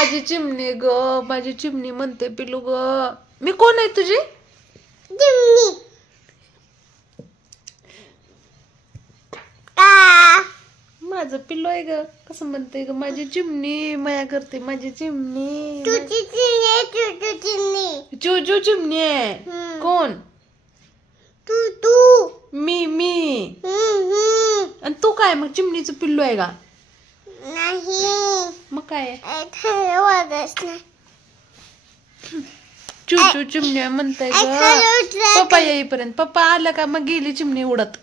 माझी चिमणी ग, माझी चिमणी म्हणते पिलू ग. मी कोण आहे तुझी चिमणी? माझं पिल्लू आहे ग. कसं म्हणते ग माझी चिमणी, माया करते माझी चिमणी. चूचू चिमणी आहे. कोण? तू. मी. आणि तू काय मग चिमणीचं पिल्लू आहे का? नाही. मग काय? चूचू चिमणी म्हणताय ग. पप्पा येईपर्यंत. पप्पा आला का मग गेली चिमणी उडत.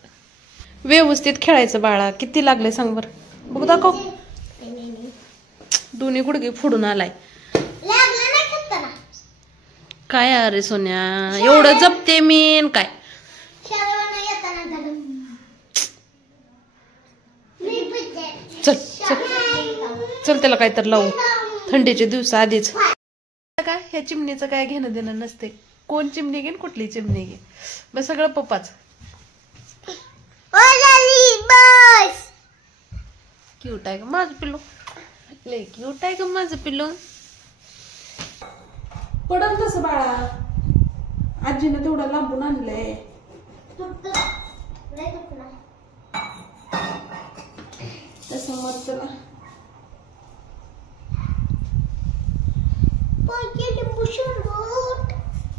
व्यवस्थित खेळायचं बाळा. किती लागले सांग बर. बघ दाखव. दोन्ही गुडघे फोडून आलाय. काय अरे सोन्या एवढं जपते मी काय. चल चल चल त्याला काय तर लावू. थंडीचे दिवस आधीच. काय ह्या चिमणीचं काय घेणं देणं नसते. कोण चिमणी घेन कुठली चिमणी घे. बस सगळं पप्पाच. क्यूट आहे ग माझं पिल्लू. लय क्यूट आहे ग माझं पिल्लू. पडल तसं बाळा. आजीनं तेवढं लांबून आणलंय. तसं मग चला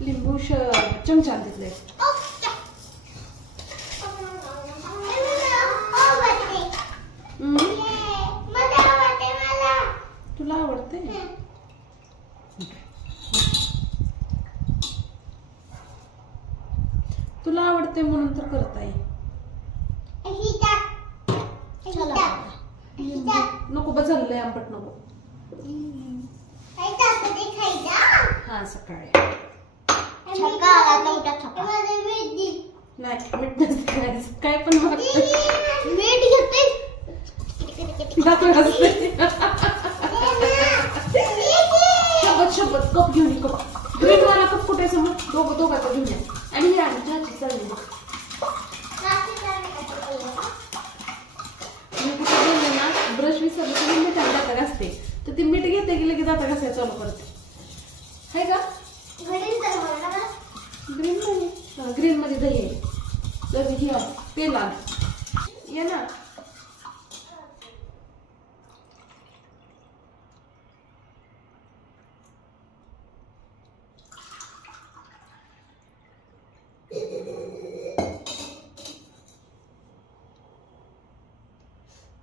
लिंबू शरबत चमचा तिथले. तुला आवडते? तुला आवडते म्हणून तर करत आहे. नको बदललंय आंबट नको. हा सकाळी नाही मीठ नसते. काय पण मीठ घेते. शपथ शपथ कप घेऊन ये. कप ग्रीन वाला कप कुठे समज दोघांचा घेऊन या. आणि चहाची चालली मी कुठे गेले ना ब्रश विसरले की मीठ दाता घासते. तर ती मीठ घेते गेले की दाता घासायला चालू करते. आहे का? ग्रीन मध्ये ग्रीन मध्ये दही आहे. तर हे तेल आलं ये ना.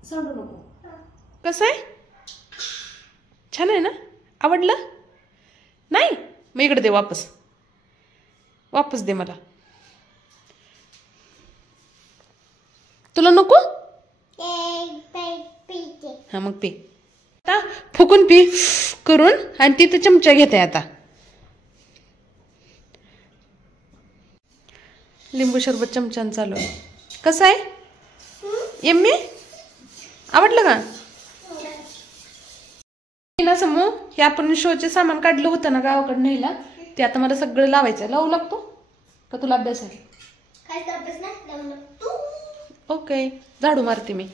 सांडू नको. कसं आहे? छान आहे ना? आवडलं? नाही मग इकडे दे. वापस दे मला. तुला नको? हा मग पी. आता फुकून पी करून. आणि तिथं चमचा घेते आता. लिंबू शरबत चमच्यान चालू आहे. कसं आहे? यम्मी आवडलं का? ना समू हे आपण शोचे सामान काढलं होतं ना गावाकडे न्यायला. ते आता मला सगळं लावायचं. लावू लागतो का तुला अभ्यास आहे? ओके झाडू मारते मी.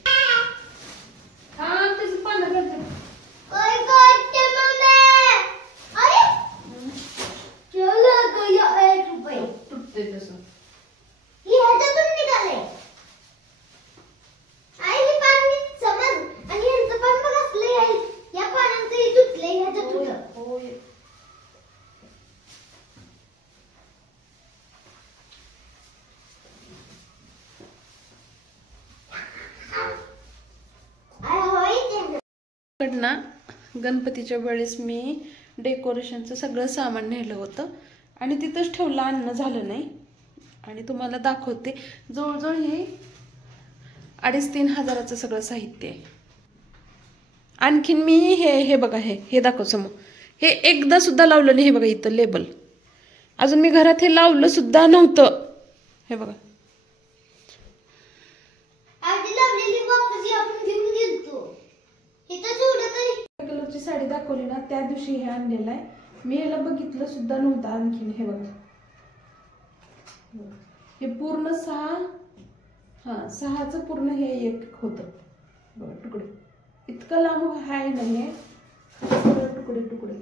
ना गणपतीच्या वेळेस मी डेकोरेशनचं सगळं सामान नेलं होतं आणि तिथंच ठेवलं. अन्न झालं नाही. आणि तुम्हाला दाखवते. जवळजवळ हे 2,5-3 हजाराचं सगळं साहित्य आहे. आणखीन मी हे बघा हे दाखव समोर. हे एकदा सुद्धा लावलं नाही. हे बघा इथं लेबल. अजून मी घरात हे लावलं सुद्धा नव्हतं. हे बघा. कलरची साडी दाखवली ना त्या दिवशी हे आणलेलं आहे. मी याला बघितलं सुद्धा नव्हतं आणखीन. हे बघा हे पूर्ण 6चं पूर्ण हे एक होतं बघा तुकडे. इतकं लांब हाय नाही तुकडे तुकडे.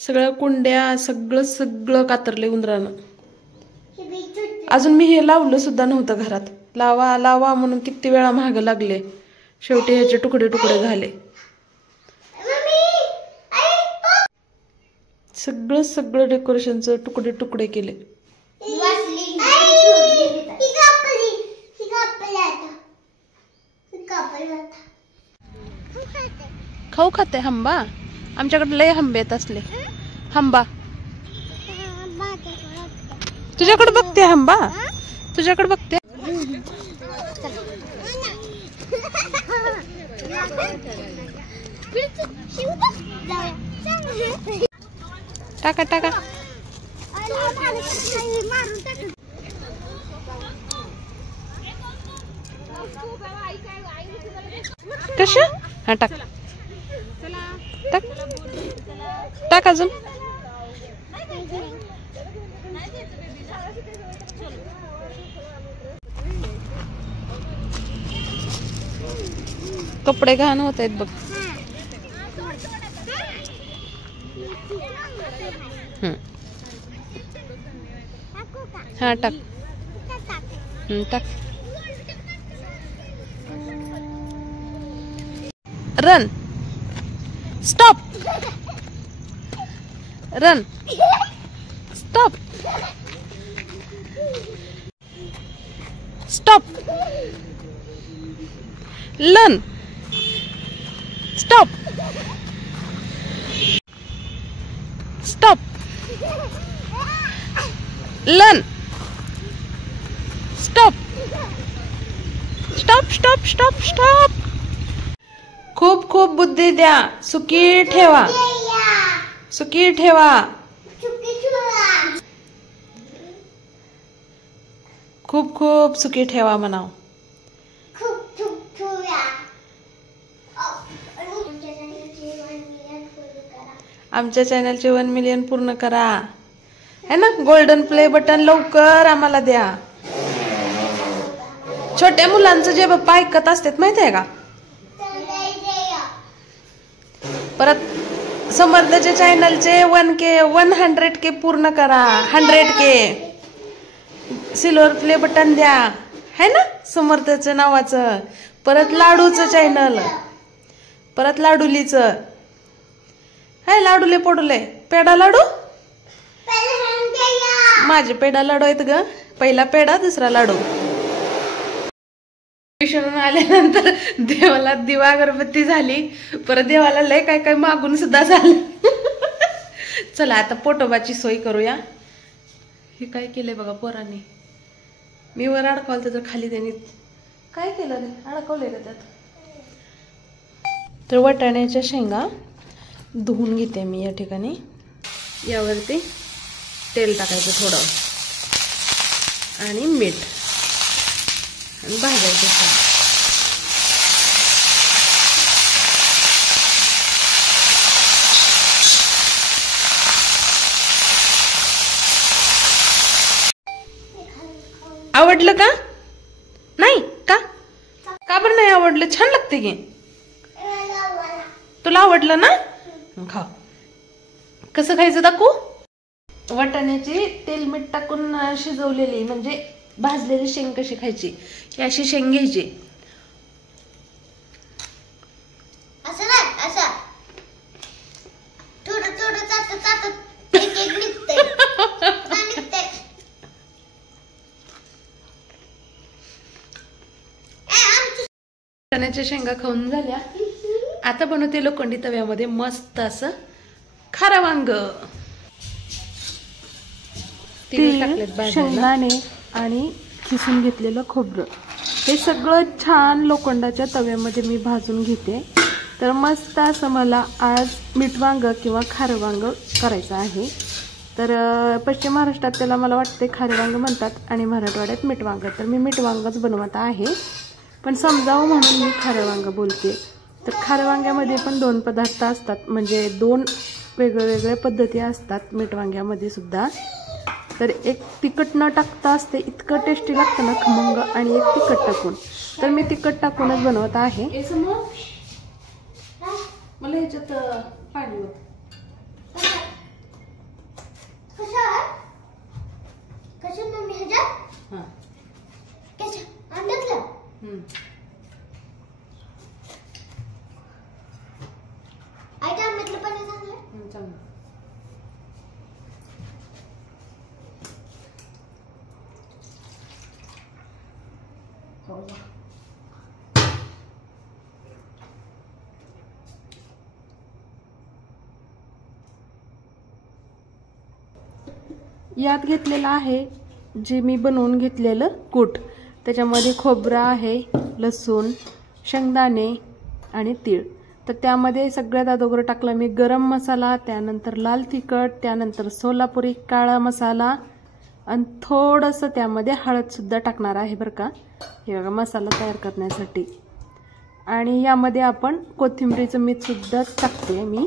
सगळ्या कुंड्या सगळं सगळं कातरले उंदरानं. अजून मी हे लावलं सुद्धा नव्हतं घरात. लावा लावा म्हणून किती वेळा महाग लागले. शेवटी ह्याचे तुकडे तुकडे झाले. सगळं सगळं डेकोरेशनचं तुकडे तुकडे केले. खाऊ खाते हंबा. आमच्याकडे लय हंबे येत असले. हंबा तुझ्याकडे बघते. हंबा तुझ्याकडे बघते. टाका टाका. कशा हा टाक टाक टाक अजून. कपडे घाण होत आहेत बघ. हा टाक टाक. Run stop. Run stop. Stop. लन स्टॉप. स्टॉप. लन stop. Stop stop stop stop. खूप खूप बुद्धी द्या. सुखी ठेवा. सुखी ठेवा. खूप खूप सुखी ठेवा म्हणाव. आमच्या चॅनलचे 1 मिलियन पूर्ण करा. है ना. गोल्डन प्ले बटन लवकर आम्हाला द्या. छोट्या मुलांचं जे बाप्पा ऐकत असतात माहिती आहे का. परत समर्थच्या चॅनलचे 100K पूर्ण करा. 100K सिल्वर प्ले बटन द्या. है ना समर्थचं नावाचं. परत लाडूचं चॅनल. परत लाडुलीचं. हाय लाडूले पडूले. पेडा लाडू. माझे पेडा लाडू आहेत ग. पहिला पेडा दुसरा लाडू. विष्णून आल्यानंतर देवाला दिवा अगरबत्ती झाली. परत देवाला लय काय काय मागून सुद्धा झालं. चला आता पोटोबाची सोय करूया. हे काय केलंय बघा पोरांनी. मी वर अडकवलं त्याचं खाली त्यांनी काय केलं रे. अडकवलंय का त्यात. तर वाटाण्याच्या शेंगा धुवून घेते मी या ठिकाणी. यावरती तेल टाकायचं थोडं आणि मीठ आणि भाजायचं छान. आवडलं का. नाही का. का बरं नाही आवडलं. छान लागते की. तुला आवडलं ना. खा. कसं खायचं दाखवू. वाटाण्याची तेल मीठ टाकून शिजवलेली म्हणजे भाजलेली शेंग कशी खायची. ही अशी शेंग घ्यायची. वाटाण्याच्या शेंगा खाऊन झाल्या. आता बनवते लोखंडी तव्यामध्ये मस्त असं खारं वांग. शेंगदाणे आणि किसून घेतलेलं खोबरं हे सगळं छान लोखंडाच्या तव्यामध्ये मी भाजून घेते. तर मस्त असं मला आज मीठ वांग किंवा खारं वांग करायचं आहे. तर पश्चिम महाराष्ट्रात त्याला मला वाटते खारे वांग म्हणतात आणि मराठवाड्यात मीठ वांग. तर मी मीठ वांगच बनवत आहे. पण समजावं म्हणून मी खारं वांग बोलते. तर खारं वांग्यामध्ये पण 2 पदार्थ असतात. म्हणजे 2 वेगवेगळ्या पद्धती असतात मीठ वांग्यामध्ये सुद्धा. तर एक तिखट न टाकता असते इतकं टेस्टी लागतं ना खमंग, आणि एक तिखट टाकून. तर मी तिखट टाकूनच बनवत आहे. मला ह्याच्यात पाणी होत यात घेतलेलं आहे जे मी बनवून घेतलेलं कूट. त्याच्यामध्ये खोबरं आहे, लसूण, शेंगदाणे आणि तीळ. तर त्यामध्ये सगळ्यात अगोदर टाकला मी गरम मसाला, त्यानंतर लाल तिखट, त्यानंतर सोलापुरी काळा मसाला, आणि थोडंसं त्यामध्ये हळद सुद्धा टाकणार आहे बरं का, हे बघा मसाला तयार करण्यासाठी. आणि यामध्ये आपण कोथिंबीरीचं मीठ सुद्धा टाकते मी.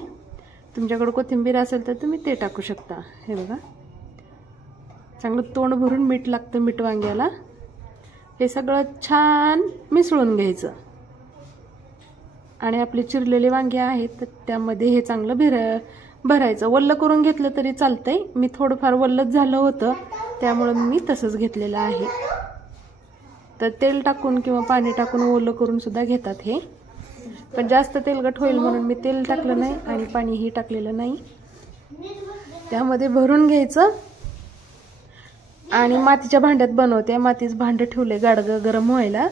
तुमच्याकडे कोथिंबीर असेल तर तुम्ही ते टाकू शकता. हे बघा चांगलं तोंड भरून मीठ लागतं मीठ वांग्याला. हे सगळं छान मिसळून घ्यायचं. आणि आपले चिरलेले वांगे आहेत तर त्यामध्ये हे चांगलं भरायचं. वल्ल करून घेतलं तरी चालतंय. मी थोडंफार वल्लच झालं होतं त्यामुळे मी तसंच घेतलेलं आहे. तर तेल टाकून किंवा पाणी टाकून ओलं करून सुद्धा घेतात हे, पण जास्त तेलकट होईल म्हणून मी तेल टाकलं नाही आणि पाणीही टाकलेलं नाही. त्यामध्ये भरून घ्यायचं. आणि मातीच्या भांड्यात बनवते. मातीचं भांडं ठेवले गाडगं गरम व्हायला.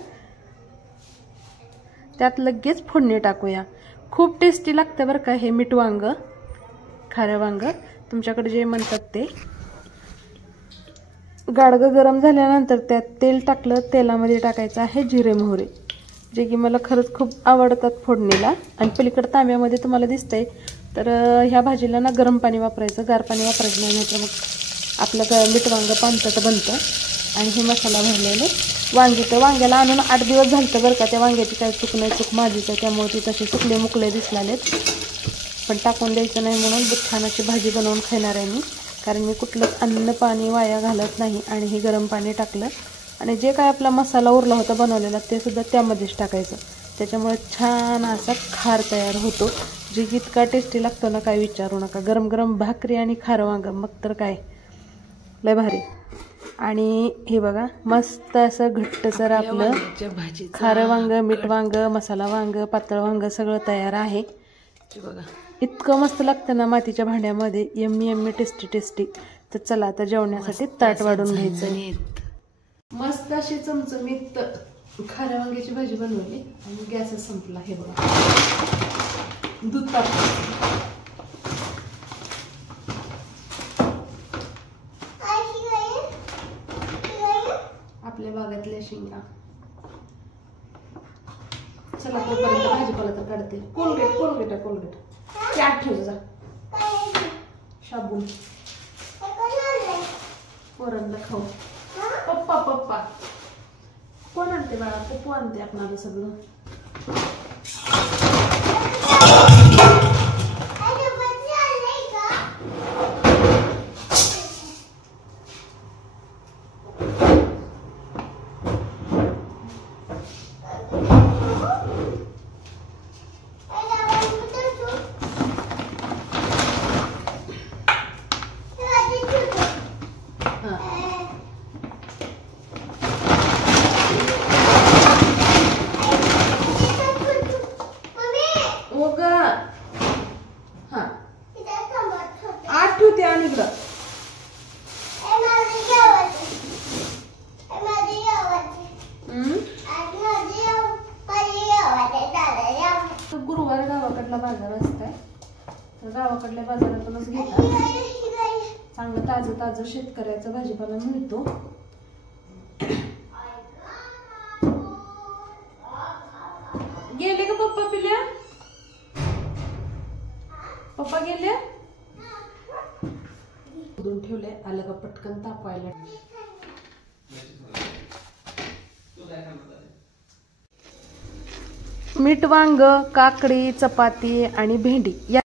त्यात लगेच फोडणी टाकूया. खूप टेस्टी लागतं बरं का हे मीठ वांग, खारं वांग, तुमच्याकडे जे म्हणतात ते. गाडगं गरम झाल्यानंतर त्यात तेल टाकलं. तेलामध्ये टाकायचं आहे जिरे मोहरी, जे की मला खरंच खूप आवडतात फोडणीला. आणि पलीकडे तांब्यामध्ये तुम्हाला दिसतंय. तर ह्या भाजीला ना गरम पाणी वापरायचं, गार पाणी वापरायचं नाही, नाहीतर मग आपलं मीठ वांग पानसट बनतं. आणि हे मसाला भरलेले वांगे, तर वांग्याला आणून 8 दिवस झालं बरं का. त्या वांग्याची काही चूक नाही, चूक माझीच आहे. त्यामुळे ती तसे सुकले मुकले दिसलेत. पण टाकून द्यायचं नाही म्हणून छान अशी भाजी बनवून खाणार आहे मी. कारण मी कुठलंच अन्न पाणी वाया घालत नाही. आणि हे गरम पाणी टाकलं. आणि जे काय आपला मसाला उरला होता बनवलेला ते सुद्धा त्यामध्येच टाकायचं. त्याच्यामुळे छान असा खार तयार होतो, जे इतका टेस्टी लागतो ना काय विचारू नका. गरम गरम भाकरी आणि खारं वांग, मग तर काय लय भारी. आणि हे बघा मस्त असं घट्टसर आपलं खारं वांग, मीठ वांग, मसाला वांग, पातळ वांग सगळं तयार आहे. बघा इतकं मस्त लागतं ना मातीच्या भांड्यामध्ये. Yummy yummy tasty tasty. तर चला आता जेवण्यासाठी ताट वाढून घ्यायचं. मस्त अशी चमचमीत खाऱ्या वांग्याची भाजी बनवली आणि गॅस संपला. हे बघा दूध तापलं. आपल्या बागातल्या शेंगा. चला तोपर्यंत भाजीपाला तर काढते. कोलगेट ते आठ ठेव जा. शाबून पोरांना खाऊ. पप्पा कोण आणते बाळा? पप्पू आणते आपणाला सगळं. गुरुवार गावाकडला बाजार असतंय, तर गावाकडल्या बाजारातूनच घेतात. चांगलं ताजं ताजं शेतकऱ्याचा भाजीपाला मिळतो. गेले का पप्पा? पिल्या पप्पा गेले. दोन ठेवले. आलं का पटकन तापवायला. मीठ वांग, काकडी, चपाती आणि भेंडी